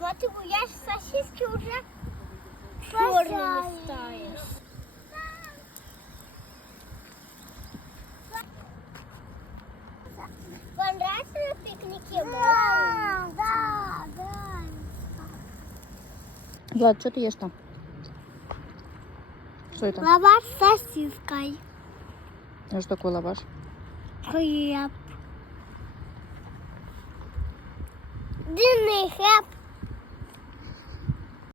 Вот ты будешь сосиски уже черными ставишь. Вам нравится на пикнике? Да. Влад, что ты ешь там? Что это? Лаваш с сосиской. А что такое лаваш? Хлеб. Длинный хлеб.